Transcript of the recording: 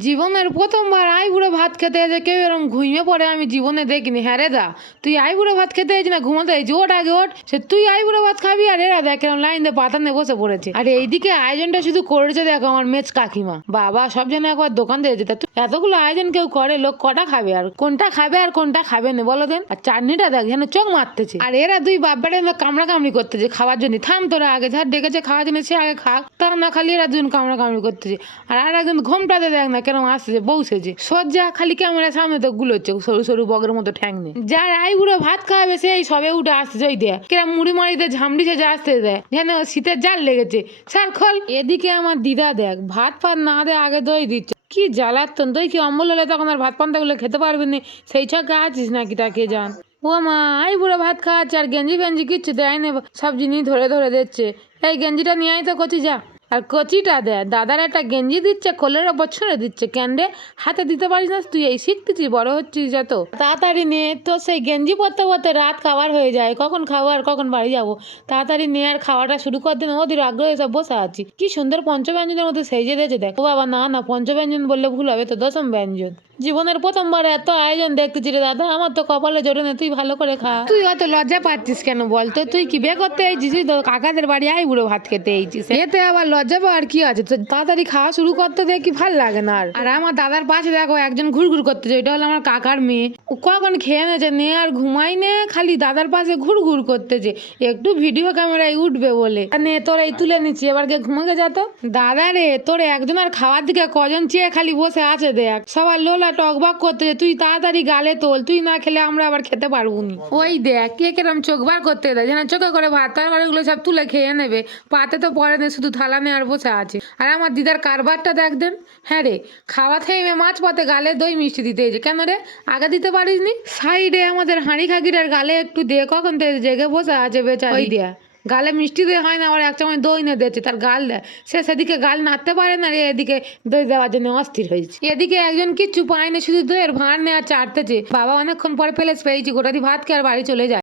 জীবনের প্রথমবার আইবুড়ো ভাত খেতে এসে কেউ এরকম ঘুমিয়ে পড়ে আমি জীবনে দেখিনি। হ্যাঁ রে দা, তুই আইবুড়ো ভাত খেতে এসেছি না ঘুমাতে এসেছি? ওট আগে ওঠ, সে তুই আইবুড়ো ভাত খাবি আর এরা দেখ এরকম লাইন দিয়ে পাতা নিয়ে বসে পড়েছে। আর এইদিকে আয়োজনটা শুধু করেছে দেখো আমার মেজ কাকিমা। বাবা সব জন্য একবার দোকান দিয়েছে, তা এতগুলো আয়োজন কেউ করে, লোক কটা খাবে আর কোনটা খাবে না বলো দেন? আর চাটনিটা দেখ যেন চোখ মারতেছে। আর এরা দুই বাপবাড়ে কামড়া কামড়ি করতেছে খাওয়ার জন্য। থাম তোরা, আগে যার ডেকেছে খাওয়ার জন্য সে আগে খাক, তার না খালি এরা দুজন কামড়া কামড়ি করতেছে। আর একজন ঘোমটাতে দেখ না কেরম আসছে বউসেছে সজ্জা, খালি ক্যামেরার সামনে তো গুলোচ্ছে সরু সরু বগের মতো ঠ্যাং নেই। যার আইবুড়ো ভাত খাওয়াবে সেই সবে উঠে আসছে, ওই দেয় কেরম মুড়ি মাড়িতে ঝামড়িছে যা আসতে দেয় যেন শীতের জাল লেগেছে। সার খল। এদিকে আমার দিদা দেখ ভাত ফাত না দে আগে দই দিচ্ছে, কি জ্বালাতন। দই কি অম্বল হলে তখন আর ভাত পান্তাগুলো খেতে পারবি না, সেই ছকে আছিস নাকি তাকে জান। ও মা, আইবুড়ো ভাত খাওয়াচ্ছে আর গেঞ্জি ফেঞ্জি কিচ্ছু দেয় না, সব জিনিস ধরে ধরে দিচ্ছে। এই গেঞ্জিটা নিয়ে আয় তো কচি যা। আর কচিটা দেয় দাদার একটা গেঞ্জি দিচ্ছে, কোলের ওপর ছুঁড়ে দিচ্ছে। ক্যান্ডে হাতে দিতে পারিস না তুই? এই শিখতেছিস, বড় হচ্ছিস যত তাড়াতাড়ি নে। তো সেই গেঞ্জি পরতে পরতে রাত খাবার হয়ে যায়, কখন খাবো আর কখন বাড়ি যাবো। তাড়াতাড়ি নে আর খাওয়াটা শুরু কর দিন। ওদের আগ্রহে সব বসে আছি। কি সুন্দর পঞ্চব্যঞ্জনের মধ্যে সেজে দিয়েছে দেখ। ও বাবা, না পঞ্চব্যঞ্জন বললে ভুল হবে, তো দশম ব্যঞ্জন। জীবনের প্রথমবার এত আয়োজন দেখতেছি রে দাদা, আমার তো কপালে জোরে না। তুই ভালো করে খা। তুই অত লজ্জা পাচ্ছিস কেন বলতো? তুই কি বিয়ে করতে এইছিস? তো কাকাদের বাড়ি আইবুড়ো ভাত খেতে এইছিস, এতে আবার লজ্জা পাওয়ার কি আছে? তো তাড়াতাড়ি খাওয়া শুরু করতে দেখি ভাল লাগে না। আর আমার দাদার পাশে দেখো একজন ঘুরঘুর করতেছে, ওইটা হলো আমার কাকার মেয়ে। ও কখন খেয়ে নেছে নে আর ঘুমাই নে, খালি দাদার পাশে ঘুরঘুর করতেছে একটু ভিডিও ক্যামেরায় উঠবে বলে। নে তোর এই তুলে নিচ্ছি, এবার কে ঘুমাকে যা তো। দাদা রে, তোর একজনের খাওয়ার দিকে কজন চেয়ে খালি বসে আছে দেখ, সবার লোলা টকবাক করতেছে। তুই তাড়াতাড়ি গালে তোল, তুই না খেলে আমরা আবার খেতে পারবো নি। ওই দেখ কে কেরম চোখ বার করতে দেয়, যেন চোখে করে ভাত তরকারি গুলো সব তুলে খেয়ে নেবে। পাতে তো পরে নেই, শুধু থালা নিয়ে আর বসে আছে। আর আমার দিদার কারবারটা দেখ দেন। হ্যাঁ রে, খাওয়া থেমে মাছ পাতে গালে দই মিষ্টি দিতে হয়েছে। কেন রে, আগে দিতে পারিস নি? সাইডে আমাদের হাঁড়ি খাগিটার গালে একটু দিয়ে কখন থেকে জেগে বসে আছে বেচারি। ওই দেয়া গালে মিষ্টি দিয়ে হয় না, আবার এক সময় দই না দিচ্ছে, তার গাল দেয়। সে সেদিকে গাল নাড়তে পারে না রে, এদিকে দই দেওয়ার জন্য অস্থির হয়েছে। এদিকে একজন কিচ্ছু পায় না, শুধু দইয়ের ভাঁড় নেওয়া চাটতেছে। বাবা অনেকক্ষণ পরে পেলেস পেয়েছি, গোটা দিয়ে ভাত খেয়ে আর বাড়ি চলে যায়।